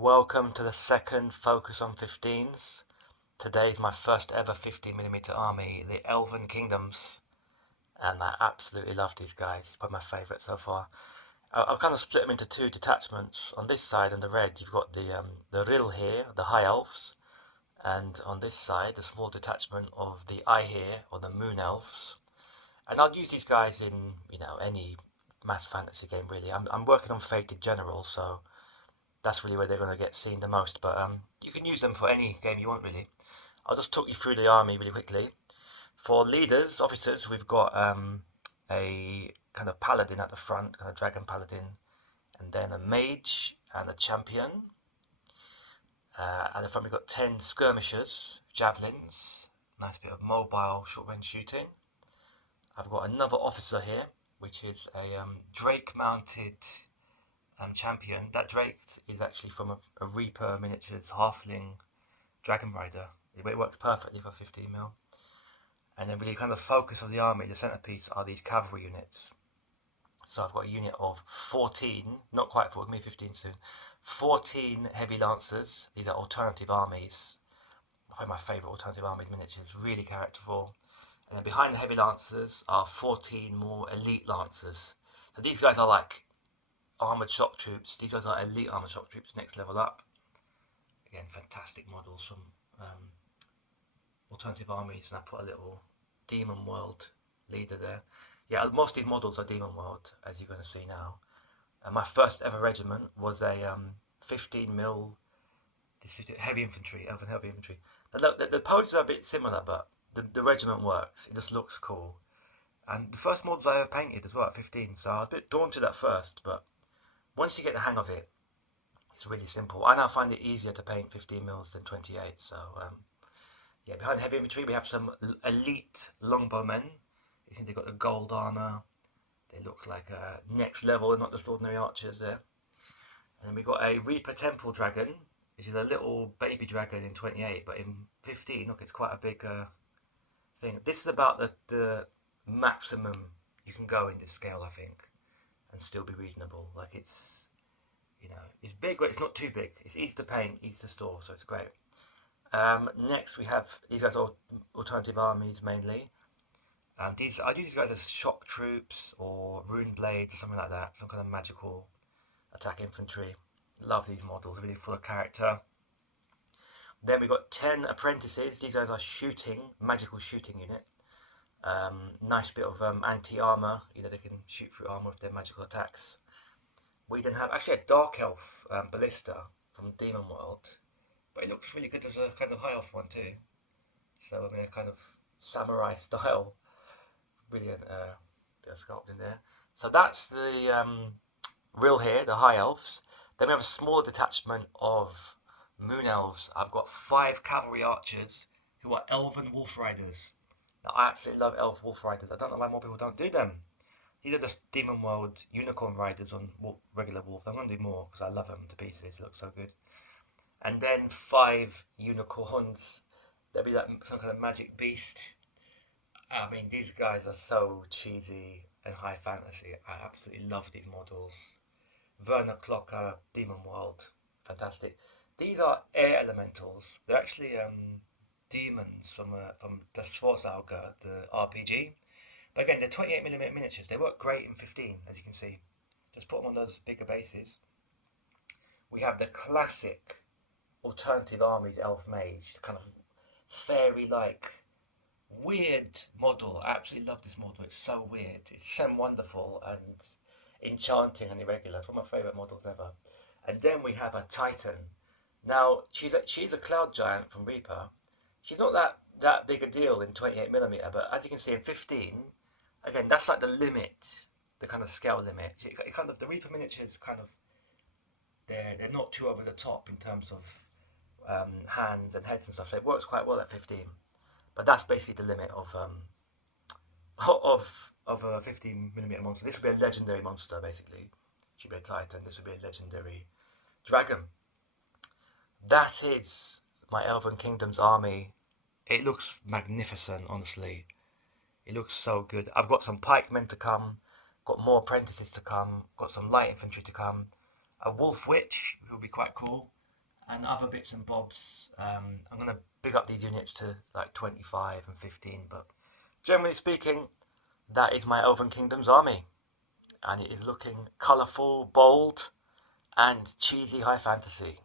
Welcome to the second Focus on 15s. Today is my first ever 15mm army, the Elven Kingdoms, and I absolutely love these guys. It's probably my favourite so far. I'll kind of split them into two detachments. On this side, in the red, you've got the Rill here, the High Elves, and on this side, the small detachment of the Eye here, or the Moon Elves. And I'll use these guys in, any mass fantasy game really. I'm working on Fated General, so that's really where they're going to get seen the most. But you can use them for any game you want, really. I'll just talk you through the army really quickly. For leaders, officers, we've got a kind of paladin at the front, kind of dragon paladin, and then a mage and a champion. At the front, we've got 10 skirmishers, javelins, nice bit of mobile short-range shooting. I've got another officer here, which is a drake-mounted champion. That drake is actually from a Reaper Miniatures Halfling Dragon Rider. It works perfectly for 15mm. And then really kind of focus of the army, the centerpiece, are these cavalry units. So I've got a unit of 14, not quite 4, maybe 15 soon, 14 heavy lancers. These are alternative armies. My favourite alternative armies miniatures, really characterful. And then behind the heavy lancers are 14 more elite lancers. So these guys are like armoured shock troops. These guys are elite armoured shock troops, next level up. Again, fantastic models from alternative armies, and I put a little Demon World leader there. Yeah, most of these models are Demon World, as you're going to see now. And my first ever regiment was a 15mm heavy infantry, Elven heavy infantry. Now, the poses are a bit similar, but the regiment works. It just looks cool. And the first models I ever painted as well at 15, so I was a bit daunted at first, but once you get the hang of it, it's really simple. I now find it easier to paint 15mm than 28, so yeah, behind heavy infantry we have some elite longbowmen. You see they've got the gold armour. They look like next level and not just ordinary archers there. And then we've got a Reaper Temple Dragon, which is a little baby dragon in 28, but in 15, look, it's quite a big thing. This is about the maximum you can go in this scale, I think, and still be reasonable. Like it's big, but it's not too big. It's easy to paint, easy to store, so it's great. Next we have, these guys are alternative armies mainly. I do these guys as shock troops or rune blades or something like that, some kind of magical attack infantry. Love these models, really full of character. Then we've got 10 apprentices. These guys are magical shooting unit. Nice bit of anti-armour, they can shoot through armour with their magical attacks. We then have actually a dark elf ballista from Demon World, but it looks really good as a kind of high elf one too. So I mean, a kind of samurai style, brilliant bit of sculpting there. So that's the Rill here, the high elves. Then we have a small detachment of moon elves. I've got 5 cavalry archers who are elven wolf riders. Now, I absolutely love elf wolf riders. I don't know why more people don't do them. These are just Demon World unicorn riders on regular wolves. I'm going to do more because I love them to pieces. They look so good. And then 5 unicorns. They'll be like some kind of magic beast. I mean, these guys are so cheesy and high fantasy. I absolutely love these models. Werner Clocker, Demon World, fantastic. These are air elementals. They're actually demons from the Schwarzauge, the RPG. But again, they're 28mm miniatures. They work great in 15, as you can see. Just put them on those bigger bases. We have the classic alternative armies elf mage, the kind of fairy-like weird model. I absolutely love this model. It's so weird. It's so wonderful and enchanting and irregular. It's one of my favourite models ever. And then we have a Titan. Now, she's a cloud giant from Reaper. She's not that big a deal in 28mm, but as you can see in 15, again, that's like the limit, the kind of scale limit. It kind of, the Reaper miniatures kind of, they're not too over the top in terms of hands and heads and stuff. So it works quite well at 15. But that's basically the limit of a 15mm monster. This would be a legendary monster, basically. Should be a Titan. This would be a legendary dragon. That is my Elven Kingdoms army. It looks magnificent, honestly. It looks so good. I've got some pikemen to come, got more apprentices to come, got some light infantry to come, a wolf witch, who will be quite cool, and other bits and bobs. I'm going to big up these units to like 25 and 15, but generally speaking, that is my Elven Kingdom's army. And it is looking colourful, bold, and cheesy high fantasy.